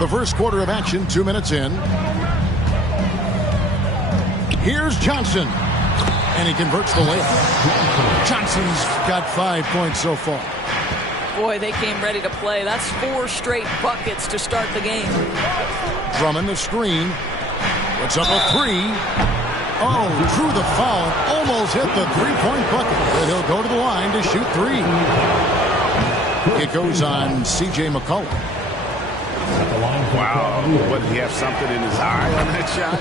The first quarter of action, 2 minutes in. Here's Johnson. And he converts the layup. Johnson's got 5 points so far. Boy, they came ready to play. That's 4 straight buckets to start the game. Drummond the screen. Puts up a 3. Oh, drew the foul. Almost hit the three-point bucket. But he'll go to the line to shoot 3. It goes on C.J. McCollum. Wow. What, did he have something in his eye on that shot?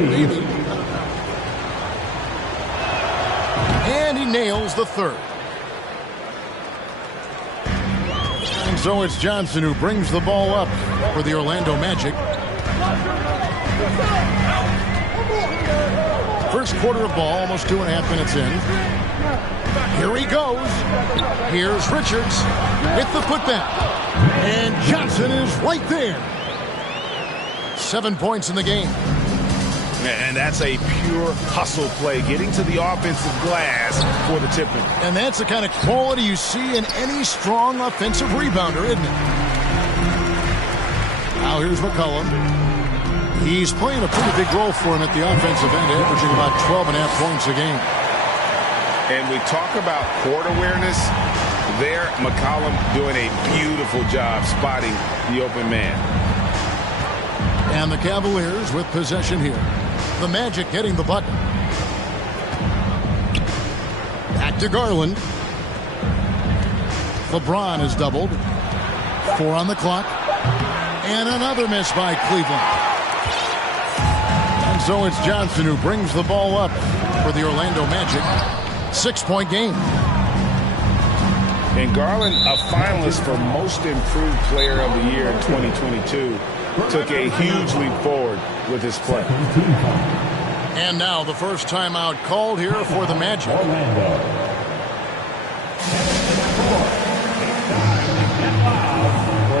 Maybe. And he nails the third. And so it's Johnson who brings the ball up for the Orlando Magic. First quarter of ball, almost 2.5 minutes in. Here he goes. Here's Richards with the putback. And Johnson is right there. 7 points in the game. And that's a pure hustle play, getting to the offensive glass for the tip-in. And that's the kind of quality you see in any strong offensive rebounder, isn't it? Now here's McCollum. He's playing a pretty big role for him at the offensive end, averaging about 12.5 points a game. And we talk about court awareness. There, McCollum doing a beautiful job spotting the open man. And the Cavaliers with possession here. The Magic getting the button. Back to Garland. LeBron is doubled. 4 on the clock. And another miss by Cleveland. And so it's Johnson who brings the ball up for the Orlando Magic. 6-point game. And Garland, a finalist for Most Improved Player of the Year in 2022, took a huge leap forward with his play. And now the first timeout called here for the Magic. For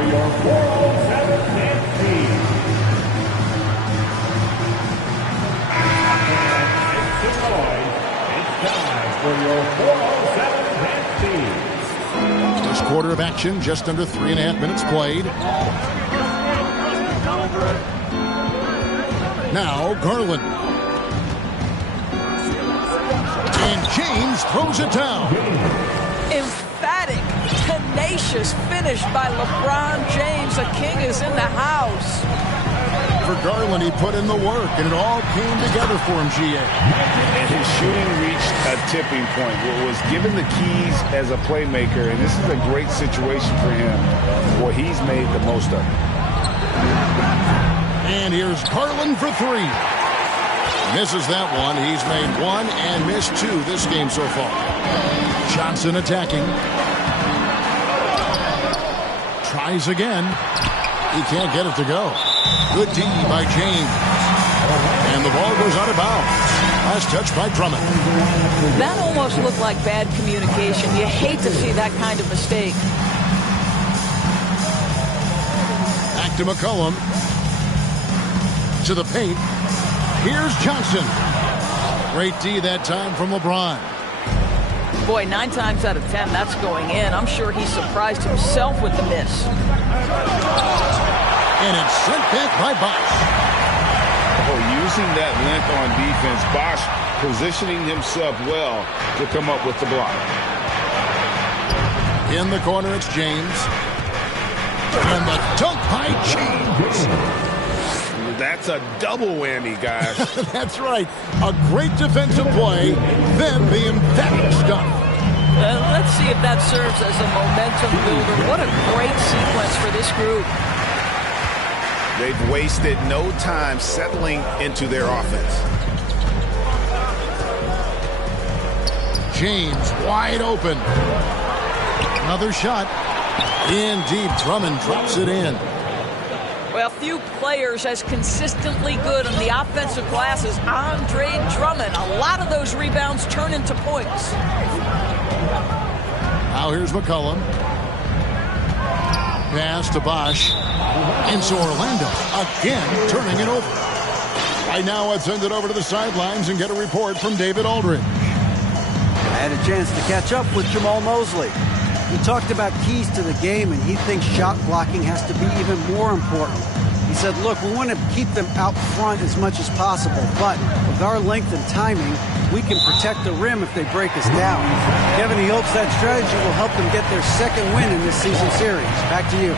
your 407 team. It's time for your 407 team. First quarter of action, just under 3.5 minutes played. Now Garland. And James throws it down. Emphatic, tenacious finish by LeBron James. The king is in the house. For Garland, he put in the work, and it all came together for him, G.A. And his shooting reached a tipping point where it was given the keys as a playmaker, and this is a great situation for him. Boy, he's made the most of it. And here's Garland for 3. Misses that one. He's made 1 and missed 2 this game so far. Johnson attacking. Tries again. He can't get it to go. Good D by James. And the ball goes out of bounds. Last touch by Drummond. That almost looked like bad communication. You hate to see that kind of mistake. Back to McCollum. To the paint. Here's Johnson. Great D that time from LeBron. Boy, 9 times out of 10, that's going in. I'm sure he surprised himself with the miss. And it's sent back by Bosch. Oh, using that length on defense, Bosch positioning himself well to come up with the block. In the corner, it's James. And the dunk by James. That's a double whammy, guys. That's right. A great defensive play, then the emphatic stuff. Let's see if that serves as a momentum builder. What a great sequence for this group. They've wasted no time settling into their offense. James wide open. Another shot. In deep. Drummond drops it in. Well, few players as consistently good on the offensive glass as Andre Drummond. A lot of those rebounds turn into points. Now here's McCollum. Pass to Bosch. And so Orlando again turning it over. Right now, let's send it over to the sidelines and get a report from David Aldridge. I had a chance to catch up with Jamal Mosley. We talked about keys to the game, and he thinks shot blocking has to be even more important. He said, look, we want to keep them out front as much as possible, but with our length and timing, we can protect the rim if they break us down. Kevin, he hopes that strategy will help them get their second win in this season series. Back to you.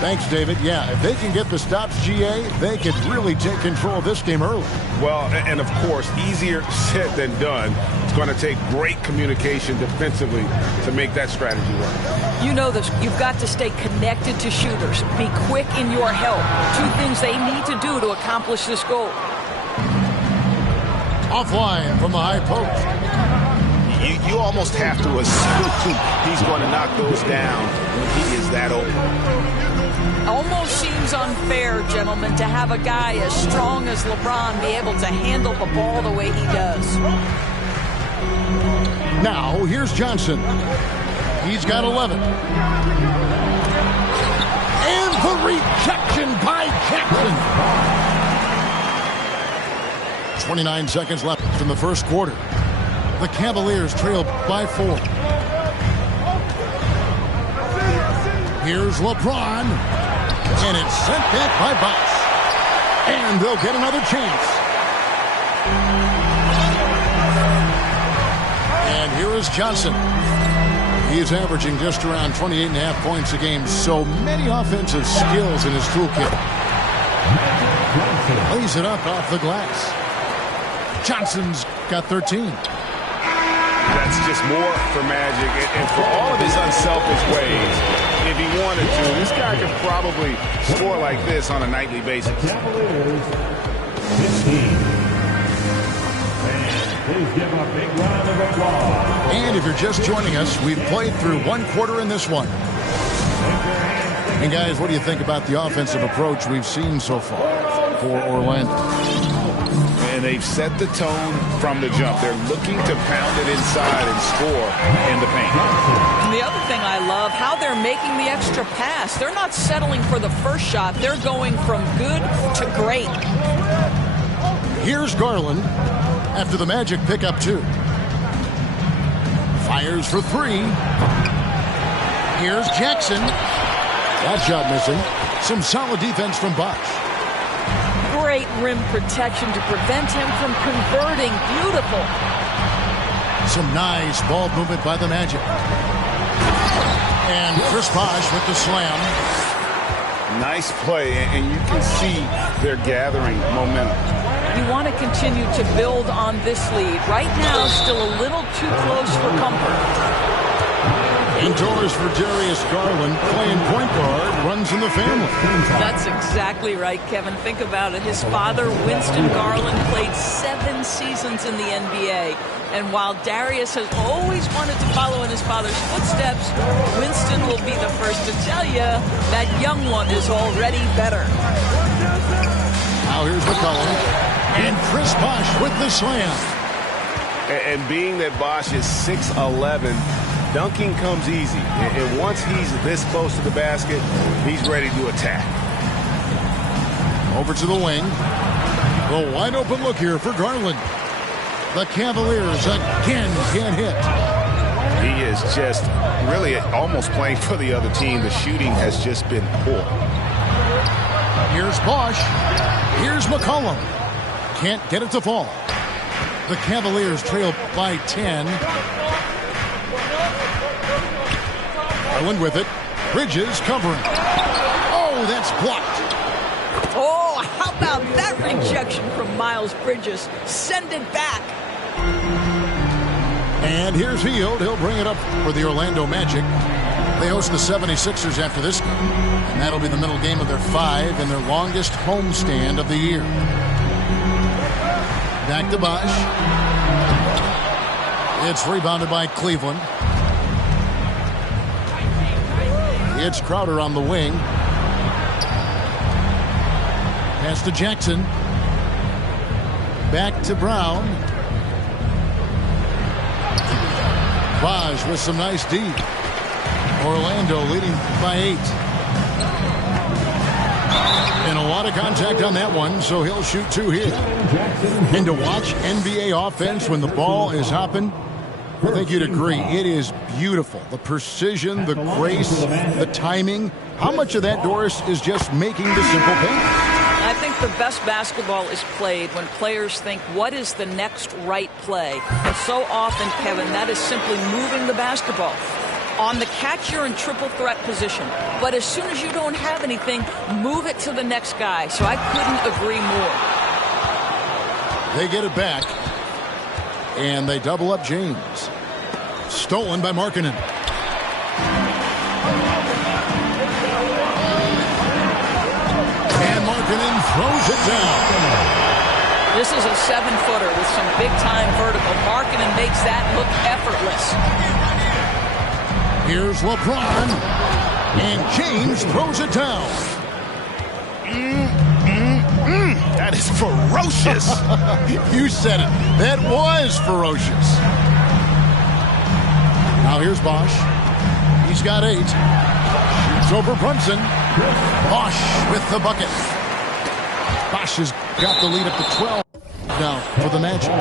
Thanks, David. Yeah, if they can get the stops, GA, they could really take control of this game early. Well, and of course, easier said than done. It's going to take great communication defensively to make that strategy work. You know this. You've got to stay connected to shooters. Be quick in your help. Two things they need to do to accomplish this goal. Offline from the high post. You almost have to assume he's going to knock those down when he is that open. Almost seems unfair, gentlemen, to have a guy as strong as LeBron be able to handle the ball the way he does. Now, here's Johnson. He's got 11. And the rejection by Jackson. 29 seconds left in the first quarter. The Cavaliers trail by 4. Here's LeBron. And it's sent back by Bosh. And they'll get another chance. And here is Johnson. He is averaging just around 28.5 points a game. So many offensive skills in his toolkit. Lays it up off the glass. Johnson's got 13. That's just more for Magic. And for all of his unselfish ways, if he wanted to, this guy could probably score like this on a nightly basis. Cavaliers, 15. And please give him a big round of applause. And if you're just joining us, we've played through one quarter in this one. And guys, what do you think about the offensive approach we've seen so far for Orlando? And they've set the tone from the jump. They're looking to pound it inside and score in the paint. And the other thing I love, how they're making the extra pass. They're not settling for the first shot. They're going from good to great. Here's Garland after the Magic pick up 2. Fires for 3. Here's Jackson. That shot missing. Some solid defense from Bosh. Great rim protection to prevent him from converting. Beautiful. Some nice ball movement by the Magic. And Chris Bosh with the slam. Nice play, and you can see they're gathering momentum. You want to continue to build on this lead. Right now, still a little too close for comfort. Indoors for Darius Garland, playing point guard, runs in the family. That's exactly right, Kevin. Think about it. His father, Winston Garland, played 7 seasons in the NBA. And while Darius has always wanted to follow in his father's footsteps, Winston will be the first to tell you that young one is already better. Now here's McCollum. And Chris Bosh with the slam. And being that Bosh is 6'11", dunking comes easy. And once he's this close to the basket, he's ready to attack. Over to the wing. The wide open look here for Garland. The Cavaliers again can't hit. He is just really almost playing for the other team. The shooting has just been poor. Here's Bosh. Here's McCollum. Can't get it to fall. The Cavaliers trail by 10. Garland with it. Bridges covering. Oh, that's blocked. Oh, how about that rejection from Miles Bridges? Send it back. And here's Hield. He'll bring it up for the Orlando Magic. They host the 76ers after this game. And that'll be the middle game of their 5 and their longest homestand of the year. Back to Bosh. It's rebounded by Cleveland. It's Crowder on the wing. Pass to Jackson. Back to Brown. Bosh with some nice D. Orlando leading by 8. And a lot of contact on that one, so he'll shoot 2 here. And to watch NBA offense when the ball is hopping, I think you'd agree. It is beautiful. The precision, the grace, the timing. How much of that, Doris, is just making the simple pass? I think the best basketball is played when players think, what is the next right play? And so often, Kevin, that is simply moving the basketball. On the catch, you're in triple threat position. But as soon as you don't have anything, move it to the next guy. So I couldn't agree more. They get it back. And they double up James. Stolen by Markkanen. And Markkanen throws it down. This is a 7-footer with some big-time vertical. Markkanen makes that look effortless. Here's LeBron. And James throws it down. That is ferocious. You said it. That was ferocious. Now here's Bosch. He's got 8. Shoots over Brunson. Bosch with the bucket. Bosch has got the lead up to 12 now for the Magic.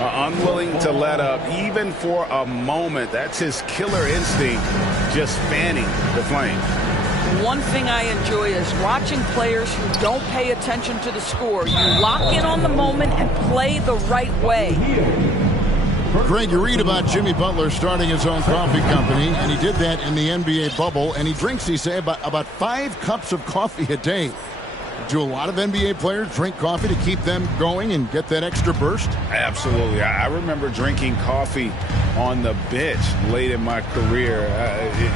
Unwilling to let up even for a moment. That's his killer instinct, just fanning the flame. One thing I enjoy is watching players who don't pay attention to the score. You lock in on the moment and play the right way. Greg, you read about Jimmy Butler starting his own coffee company, and he did that in the NBA bubble, and he drinks, he say, about 5 cups of coffee a day. Do a lot of NBA players drink coffee to keep them going and get that extra burst? Absolutely. I remember drinking coffee on the bench late in my career.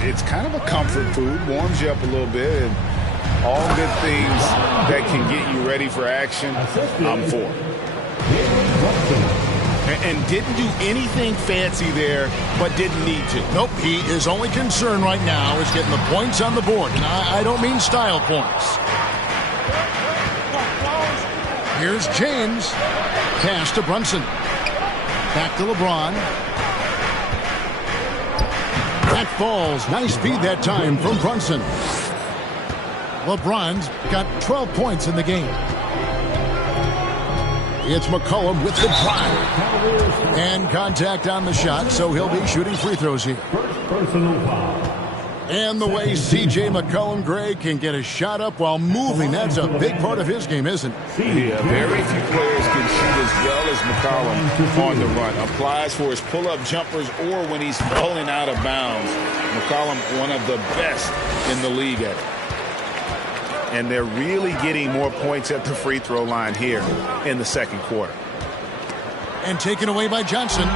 It's kind of a comfort food, warms you up a little bit, and all good things that can get you ready for action, I'm for. And didn't do anything fancy there, but didn't need to. Nope, his only concern right now is getting the points on the board, and I don't mean style points. Here's James. Pass to Brunson. Back to LeBron. That falls. Nice feed that time from Brunson. LeBron's got 12 points in the game. It's McCollum with the drive. And contact on the shot, so he'll be shooting free throws here. And the way C.J. McCollum, Greg, can get a shot up while moving, that's a big part of his game, isn't it? Yeah, very few players can shoot as well as McCollum on the run. Applies for his pull-up jumpers or when he's falling out of bounds. McCollum, one of the best in the league at it. And they're really getting more points at the free throw line here in the second quarter. And taken away by Johnson.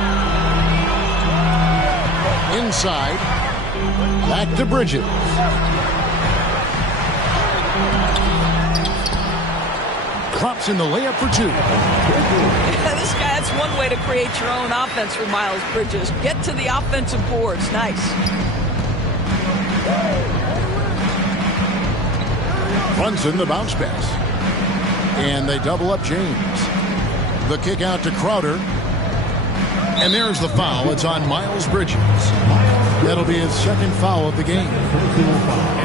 Inside. Back to Bridges. Drops in the layup for 2. This guy, that's one way to create your own offense for Miles Bridges. Get to the offensive boards. Nice. Brunson, the bounce pass. And they double up James. The kick out to Crowder. And there's the foul. It's on Miles Bridges. That'll be his second foul of the game.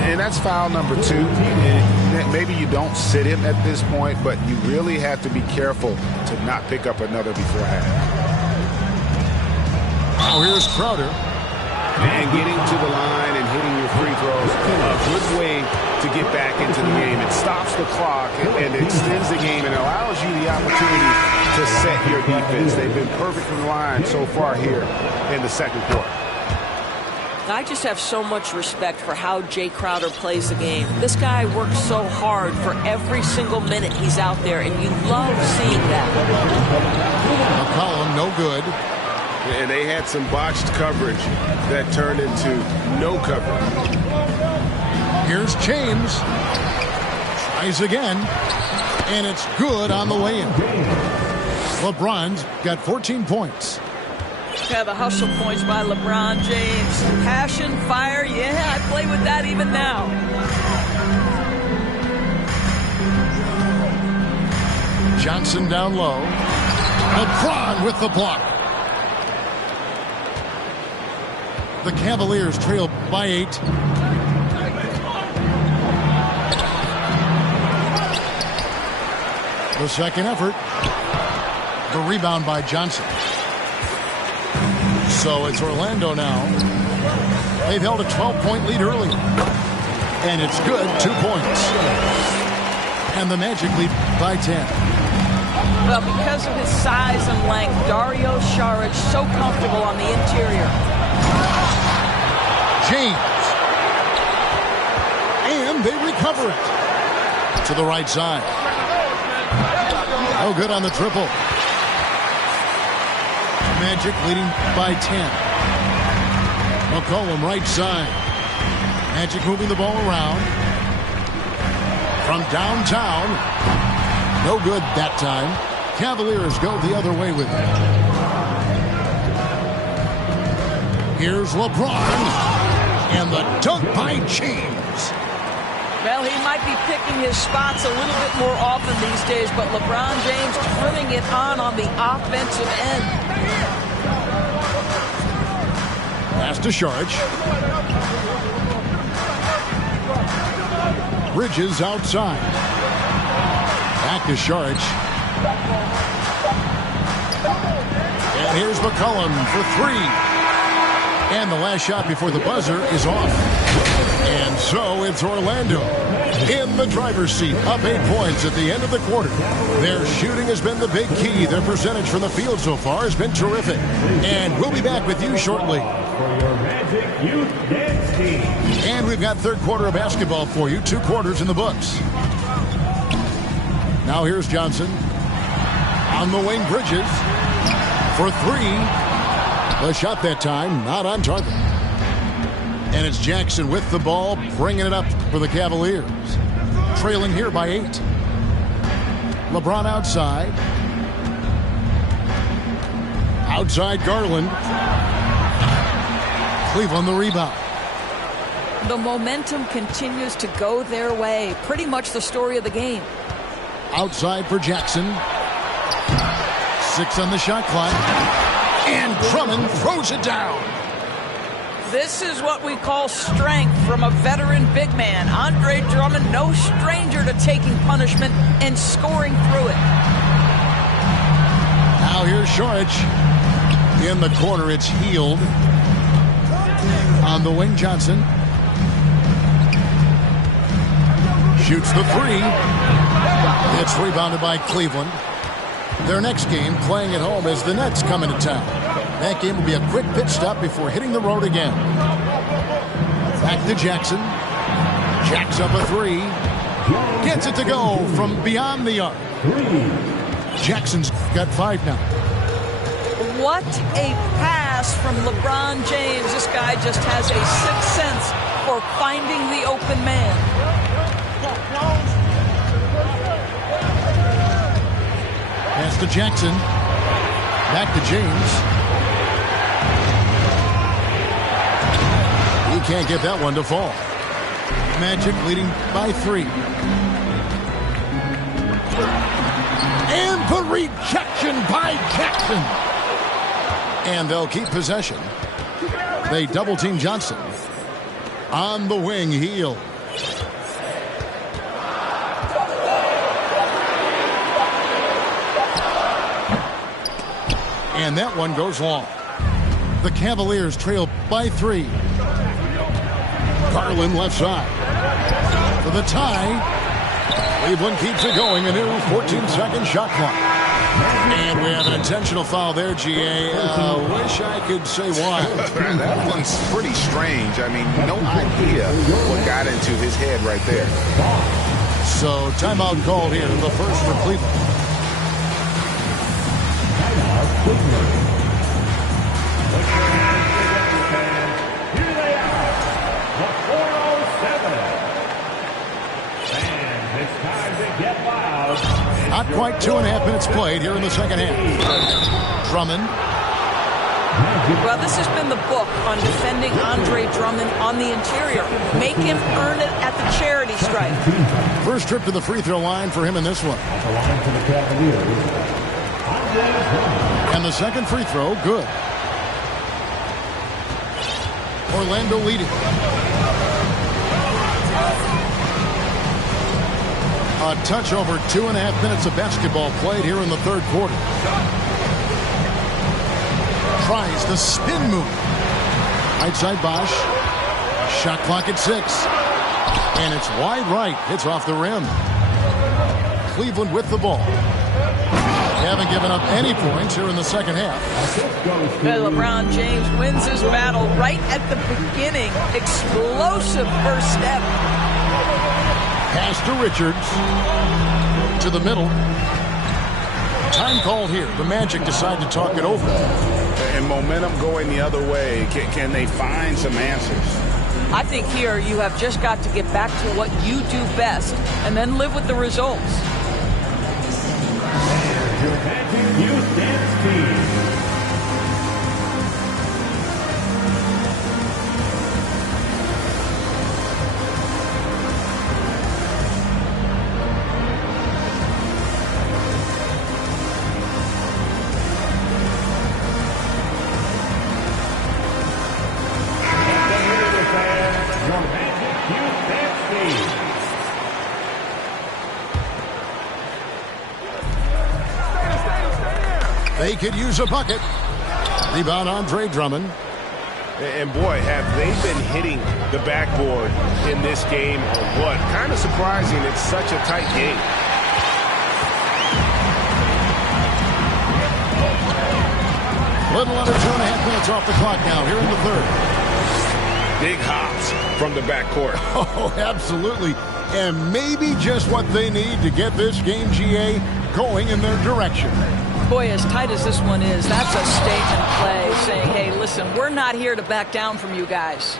And that's foul number 2. And maybe you don't sit him at this point, but you really have to be careful to not pick up another before half. Now here's Crowder. And getting to the line and hitting your free throws, a good way to get back into the game. It stops the clock and extends the game and allows you the opportunity to set your defense. They've been perfect from the line so far here in the second quarter. I just have so much respect for how Jay Crowder plays the game. This guy works so hard for every single minute he's out there, and you love seeing that. McCollum, no good. And they had some botched coverage that turned into no coverage. Here's James. Tries again. And it's good on the way in. LeBron's got 14 points. Yeah, the hustle points by LeBron James. Passion, fire, yeah, I play with that even now. Johnson down low. LeBron with the block. The Cavaliers trail by 8. The second effort. The rebound by Johnson. So it's Orlando now. They've held a 12-point lead early. And it's good, 2 points. And the Magic lead by 10. Well, because of his size and length, Dario Saric so comfortable on the interior. James. And they recover it. To the right side. Oh, good on the triple. Magic leading by 10. McCollum right side. Magic moving the ball around. From downtown. No good that time. Cavaliers go the other way with it. Here's LeBron. And the dunk by James. Well, he might be picking his spots a little bit more often these days, but LeBron James turning it on the offensive end. Pass to Saric. Bridges outside. Back to Saric. And here's McCollum for three. And the last shot before the buzzer is off. And so it's Orlando in the driver's seat, up 8 points at the end of the quarter. Their shooting has been the big key. Their percentage from the field so far has been terrific. And we'll be back with you shortly. For your Magic Youth Dance Team. And we've got third quarter of basketball for you. 2 quarters in the books. Now here's Johnson. On the wing, Bridges. For three. The shot that time, not on target. And it's Jackson with the ball, bringing it up for the Cavaliers. Trailing here by 8. LeBron outside. Outside Garland. Cleveland the rebound. The momentum continues to go their way. Pretty much the story of the game. Outside for Jackson. 6 on the shot clock. And Drummond throws it down. This is what we call strength from a veteran big man. Andre Drummond, no stranger to taking punishment and scoring through it. Now here's Saric. In the corner, it's Healed. On the wing, Johnson. Shoots the three. It's rebounded by Cleveland. Their next game, playing at home, as the Nets come into town. That game will be a quick pit stop before hitting the road again. Back to Jackson. Jacks up a three. Gets it to go from beyond the arc. Jackson's got 5 now. What a pass from LeBron James. This guy just has a sixth sense for finding the open man. Pass to Jackson. Back to James. He can't get that one to fall. Magic leading by 3. And the rejection by Jackson. And they'll keep possession. They double team Johnson. On the wing, Heel. And that one goes long. The Cavaliers trail by 3. Garland left side. For the tie. Cleveland keeps it going. A new 14-second shot clock. And we have an intentional foul there, GA. Wish I could say why. That one's pretty strange. I mean, no idea what got into his head right there. So timeout called here. The first for Cleveland. Here they are, the 407. And it's time to get loud. Not quite 2.5 minutes played here in the second half. Drummond. Well, this has been the book on defending Andre Drummond on the interior. Make him earn it at the charity stripe. First trip to the free throw line for him in this one. The line for the Cavaliers. And the second free throw, good. Orlando leading. A touch over 2.5 minutes of basketball played here in the third quarter. Tries the spin move. Right side Bosch. Shot clock at 6. And it's wide right. Hits off the rim. Cleveland with the ball. They haven't given up any points here in the second half. LeBron James wins his battle right at the beginning. Explosive first step. Pass to Richards. To the middle. Time called here. The Magic decide to talk it over. And momentum going the other way. Can they find some answers? I think here you have just got to get back to what you do best and then live with the results. Your Magic Youth Dance Team. They could use a bucket. Rebound Andre Drummond. And boy, have they been hitting the backboard in this game or what? Kind of surprising. It's such a tight game. Little under 2.5 minutes off the clock now here in the third. Big hops from the backcourt. Oh, absolutely. And maybe just what they need to get this game, GA, going in their direction. Boy, as tight as this one is, that's a statement play saying, hey, listen, we're not here to back down from you guys.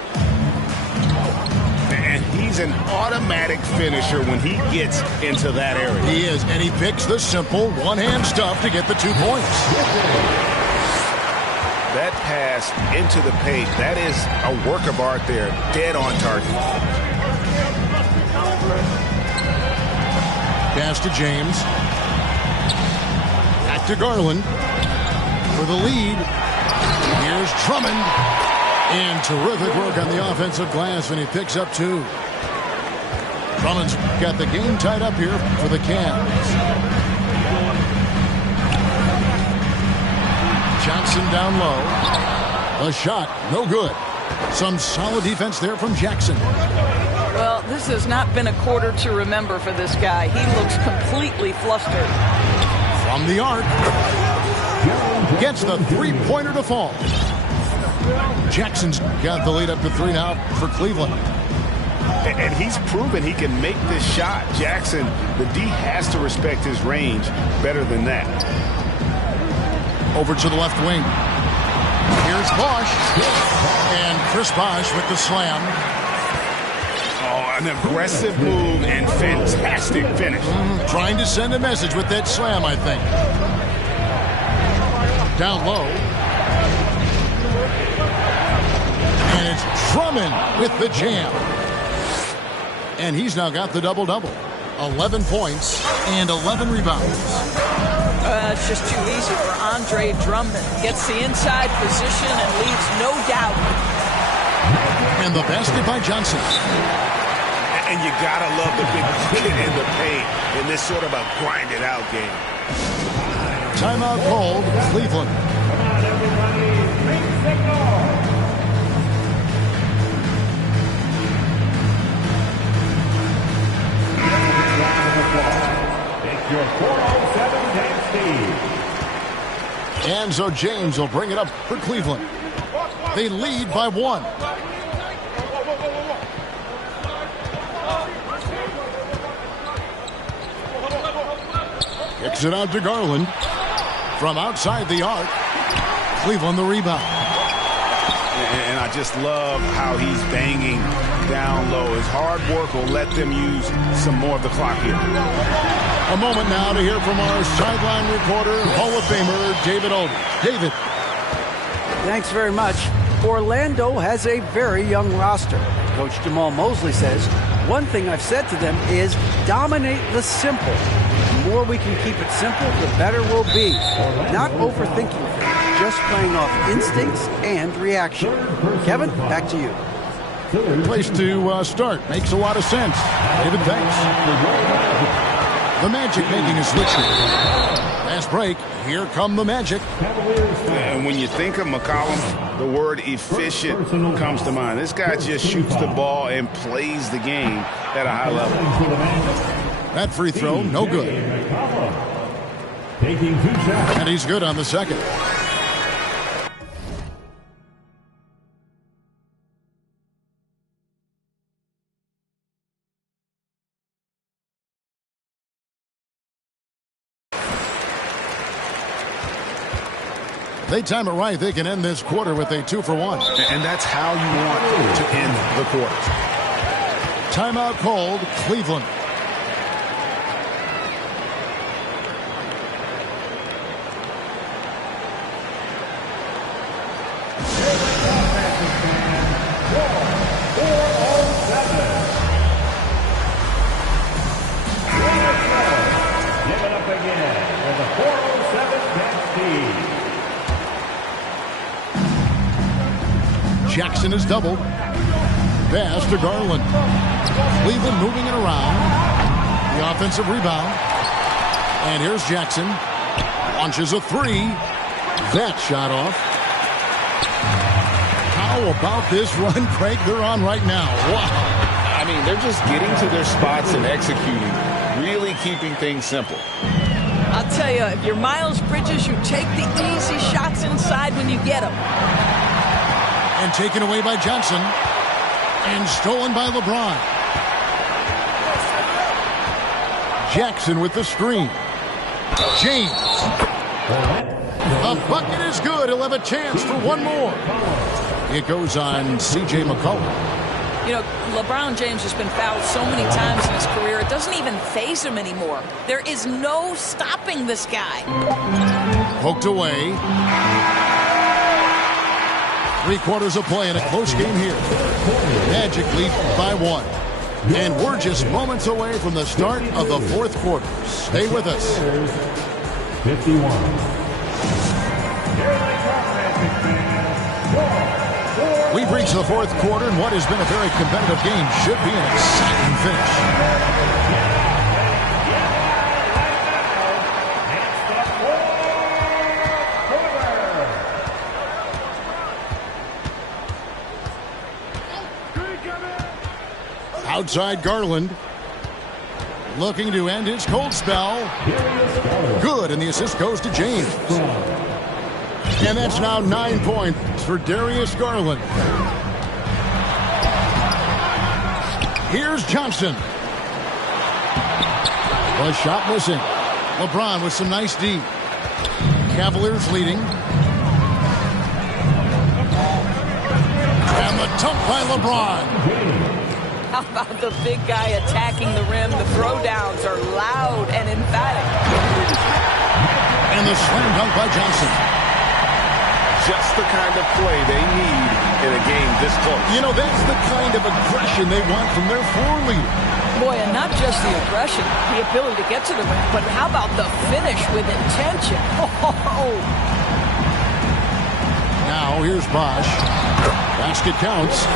And he's an automatic finisher when he gets into that area. He is, and he picks the simple one-hand stuff to get the 2 points. That pass into the paint, that is a work of art there, dead on target. Pass to James. Back to Garland for the lead. Here's Drummond. And terrific work on the offensive glass, and he picks up 2. Drummond's got the game tied up here for the Cavs. Johnson down low. A shot, no good. Some solid defense there from Jackson. Well, this has not been a quarter to remember for this guy. He looks completely flustered. From the arc. Gets the three-pointer to fall. Jackson's got the lead up to 3 now for Cleveland. And he's proven he can make this shot. Jackson, the D has to respect his range better than that. Over to the left wing. Here's Bosch. And Chris Bosch with the slam. Oh, an aggressive move and fantastic finish. Trying to send a message with that slam, I think. Down low. And it's Drummond with the jam. And he's now got the double-double. 11 points and 11 rebounds. It's just too easy for Andre Drummond. Gets the inside position and leaves no doubt. And the basket by Johnson. And you gotta love the big bucket in the paint in this sort of a grinded-out game. Timeout called, Cleveland. Come on, everybody. Big signal. It's your 407 dance team. And so James will bring it up for Cleveland. They lead by 1. Kicks it out to Garland. From outside the arc. Cleveland the rebound. And I just love how he's banging down low. His hard work will let them use some more of the clock here. A moment now to hear from our sideline reporter, Hall of Famer David Aldridge. David. Thanks very much. Orlando has a very young roster. Coach Jamal Mosley says, one thing I've said to them is dominate the simple. The more we can keep it simple, the better we'll be. Not overthinking things, just playing off instincts and reaction. Kevin, back to you. Place to start. Makes a lot of sense. David, thanks. The Magic making a switch here. Fast break. Here come the Magic. And when you think of McCollum, the word efficient comes to mind. This guy just shoots the ball and plays the game at a high level. That free throw, no good. Taking 2 shots. And he's good on the second. They time it right. They can end this quarter with a 2-for-1. And that's how you want to end the quarter. Timeout called, Cleveland. Give it up again with a 407 match speed. Jackson is doubled. Pass to Garland. Cleveland moving it around. The offensive rebound. And here's Jackson. Launches a three. That shot off. How about this run, Craig, they're on right now? Wow. I mean, they're just getting to their spots and executing, really keeping things simple. I'll tell you, if you're Miles Bridges, you take the easy shots inside when you get them. And taken away by Johnson. And stolen by LeBron. Jackson with the screen. James. The bucket is good. He'll have a chance for one more. It goes on C.J. McCollum. You know, LeBron James has been fouled so many times in his career, it doesn't even faze him anymore. There is no stopping this guy. Poked away. 3/4 of play in a close game here. Magic lead by 1. And we're just moments away from the start of the fourth quarter. Stay with us. 51. We've reached the fourth quarter, and what has been a very competitive game should be an exciting finish. Outside Garland. Looking to end his cold spell. Good, and the assist goes to James. And that's now 9 points for Darius Garland. Here's Johnson. The shot missing. LeBron with some nice D. Cavaliers leading. And the dunk by LeBron. How about the big guy attacking the rim? The throwdowns are loud and emphatic. And the slam dunk by Johnson. Just the kind of play they need in a game this close. You know, that's the kind of aggression they want from their floor leader. Boy, and not just the aggression, the ability to get to the rim, but how about the finish with intention? Oh. Now, here's Bosch. Basket counts.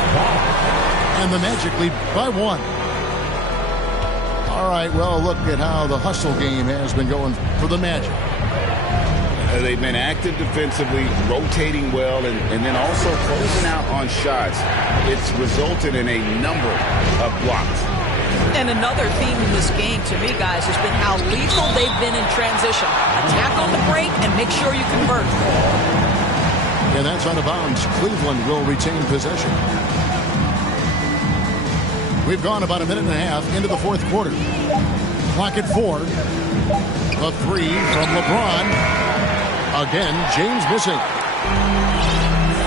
And the Magic lead by 1. All right, well, look at how the hustle game has been going for the Magic. They've been active defensively, rotating well, and then also closing out on shots. It's resulted in a number of blocks. And another theme in this game, to me, guys, has been how lethal they've been in transition. Attack on the break and make sure you convert. And that's out of bounds. Cleveland will retain possession. We've gone about a minute and a half into the fourth quarter. Clock at 4. The three from LeBron. Again, James missing.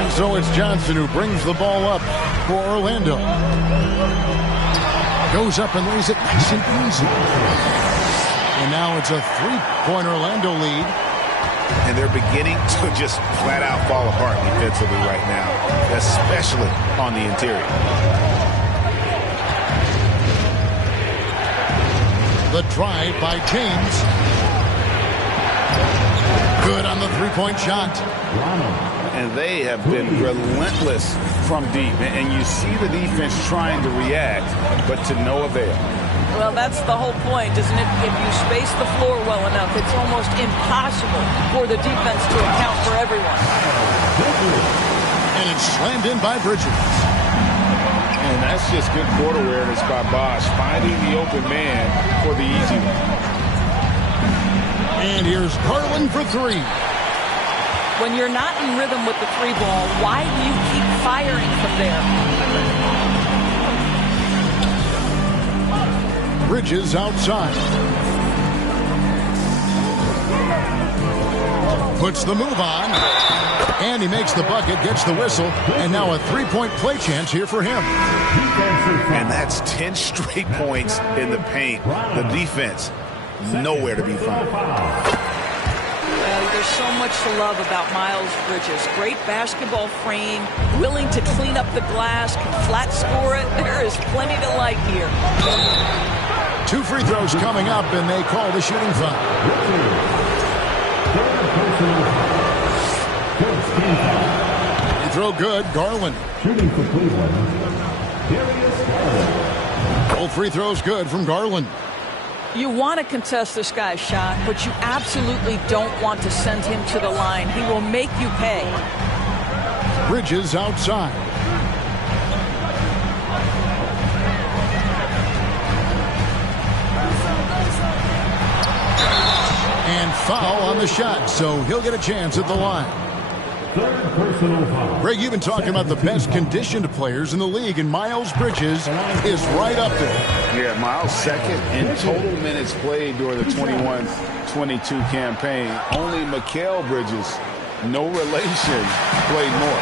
And so it's Johnson who brings the ball up for Orlando. Goes up and lays it nice and easy. And now it's a 3-point Orlando lead. And they're beginning to just flat out fall apart defensively right now, especially on the interior. The drive by James. Good on the 3-point shot. And they have been relentless from deep, and you see the defense trying to react, but to no avail. Well, that's the whole point, isn't it? If you space the floor well enough, it's almost impossible for the defense to account for everyone. And it's slammed in by Bridges. And that's just good court awareness by Bosch, finding the open man for the easy one. And here's Garland for three. When you're not in rhythm with the three ball, why do you keep firing from there? Bridges outside. Puts the move on. And he makes the bucket, gets the whistle, and now a three-point play chance here for him. And that's 10 straight points in the paint. The defense, nowhere to be found. There's so much to love about Miles Bridges. Great basketball frame, willing to clean up the glass, can flat score it. There is plenty to like here. 2 free throws coming up, and they call the shooting foul. Free throw good, Garland. Shooting for Cleveland. Both free throws good from Garland. You want to contest this guy's shot, but you absolutely don't want to send him to the line. He will make you pay. Bridges outside. And foul on the shot, so he'll get a chance at the line. Third personal foul. Greg, you've been talking about the best conditioned players in the league, and Miles Bridges is right up there. Yeah, Miles second in total minutes played during the 21-22 campaign. Only Mikal Bridges, no relation, played more.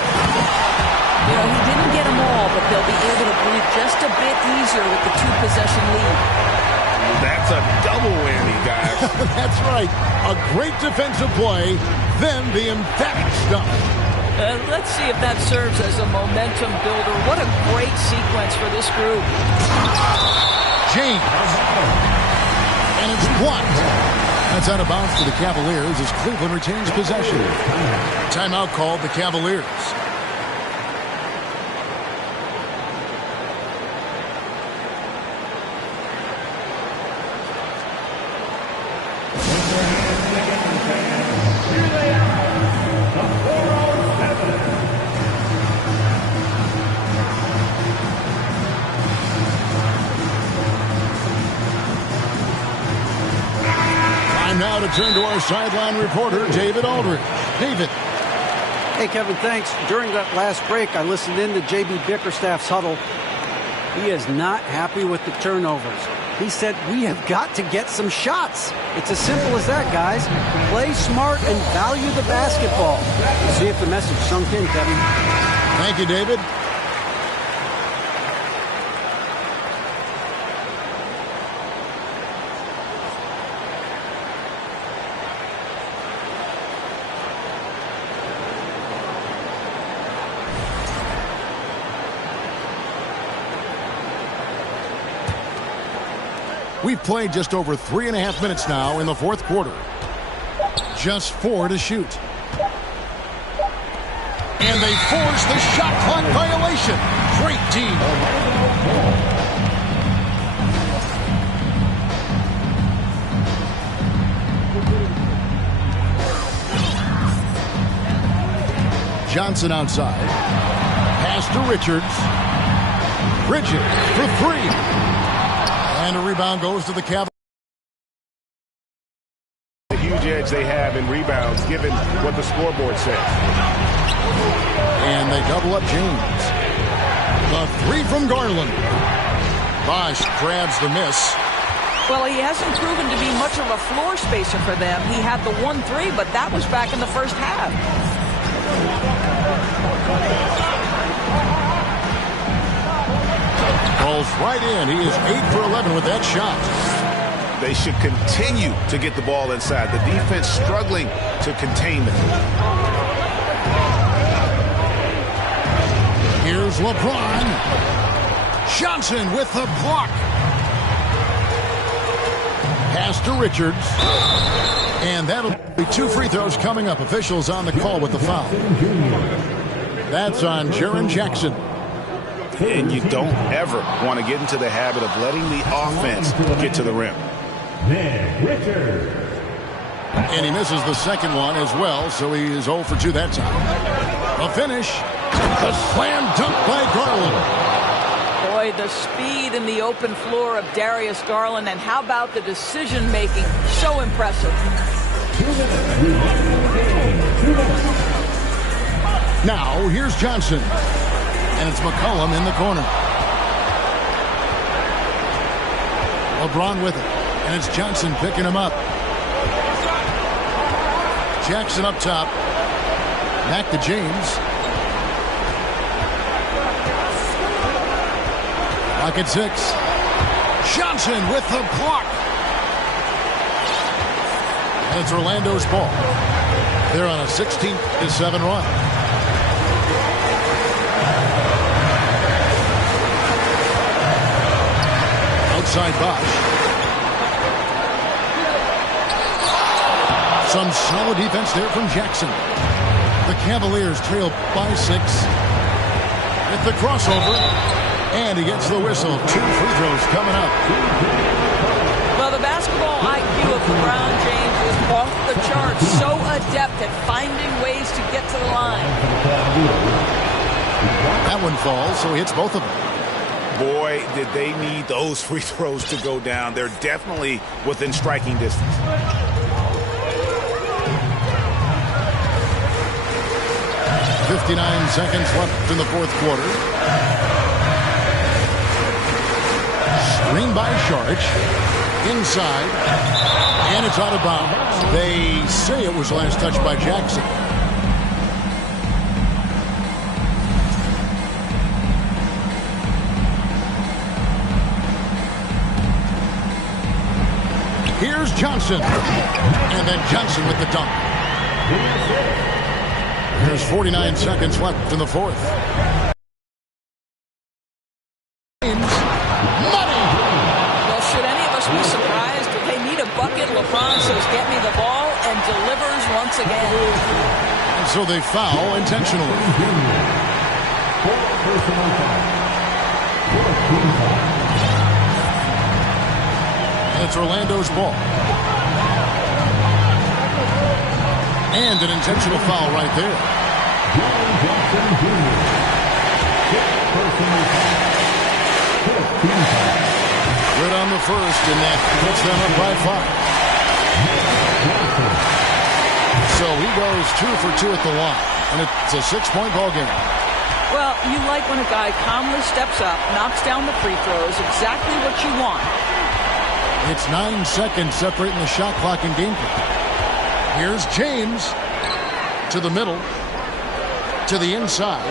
You know, he didn't get them all, but they'll be able to breathe just a bit easier with the 2-possession lead. That's a double whammy, guys. That's right. A great defensive play, then the emphatic stuff. Let's see if that serves as a momentum builder. What a great sequence for this group. James. And it's blocked. That's out of bounds for the Cavaliers as Cleveland retains possession. Timeout called the Cavaliers. Now to turn to our sideline reporter, David Aldridge. David. Hey, Kevin, thanks. During that last break, I listened in to J.B. Bickerstaff's huddle. He is not happy with the turnovers. He said, we have got to get some shots. It's as simple as that, guys. Play smart and value the basketball. We'll see if the message sunk in, Kevin. Thank you, David. We've played just over 3.5 minutes now in the fourth quarter. Just 4 to shoot. And they force the shot clock violation. Great team. Johnson outside. Pass to Richards. Bridges for 3. And a rebound goes to the Cavaliers. The huge edge they have in rebounds, given what the scoreboard says. And they double up James. The 3 from Garland. Bosch grabs the miss. Well, he hasn't proven to be much of a floor spacer for them. He had the 1-3, but that was back in the first half. Falls right in. He is 8 for 11 with that shot. They should continue to get the ball inside. The defense struggling to contain them. Here's LeBron. Johnson with the block. Pass to Richards. And that'll be 2 free throws coming up. Officials on the call with the foul. That's on Jaren Jackson. and you don't ever want to get into the habit of letting the offense get to the rim. And he misses the second one as well, so he is 0 for 2 that time. A finish. A slam dunk by Garland. Boy, the speed and the open floor of Darius Garland, and how about the decision-making? So impressive. Now, here's Johnson. And it's McCollum in the corner. LeBron with it. And it's Johnson picking him up. Jackson up top. Back to James. Lock at 6. Johnson with the block. And it's Orlando's ball. They're on a 16-7 run. Outside Bosch. Some solid defense there from Jackson. The Cavaliers trail by 6. With the crossover. And he gets the whistle. 2 free throws coming up. Well, the basketball IQ of LeBron James is off the charts. So adept at finding ways to get to the line. That one falls, so he hits both of them. Boy, did they need those free throws to go down. They're definitely within striking distance. .59 seconds left in the fourth quarter. Screen by Saric. Inside. And it's out of bounds. They say it was last touched by Jackson. Here's Johnson. And then Johnson with the dunk. There's 49 seconds left in the fourth. LeBron says, get me the ball, and delivers once again. And so they foul intentionally. And it's Orlando's ball. And an intentional foul right there. Good on the first, and that puts them up by 5. So he goes 2 for 2 at the line, and it's a 6-point ball game. Well, you like when a guy calmly steps up, knocks down the free throws, exactly what you want. It's 9 seconds separating the shot clock and game clock. Here's James to the middle, to the inside.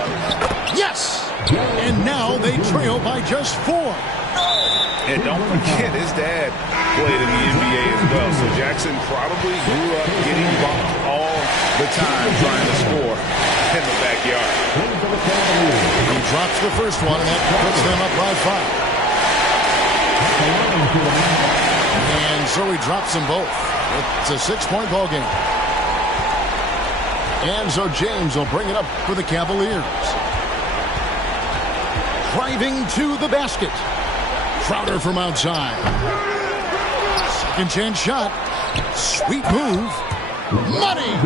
Yes! And now they trail by just 4. And don't forget, his dad played in the NBA as well. So Jackson probably grew up getting bumped all the time trying to score in the backyard. He drops the first one, and that puts them up by 5. And so he drops them both. It's a 6-point ball game. And so James will bring it up for the Cavaliers. Driving to the basket. Crowder from outside. Second chance shot. Sweet move. Money.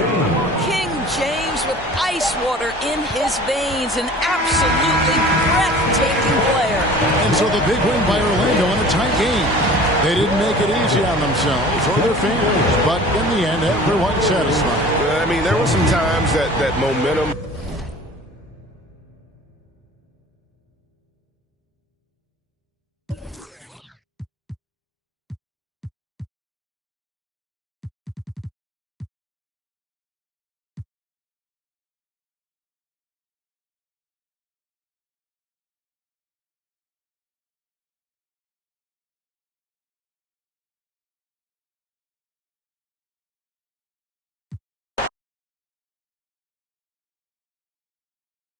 King James with ice water in his veins. An absolutely breathtaking player. And so the big win by Orlando in a tight game. They didn't make it easy on themselves or their fans, but in the end, everyone's satisfied. I mean, there were some times that momentum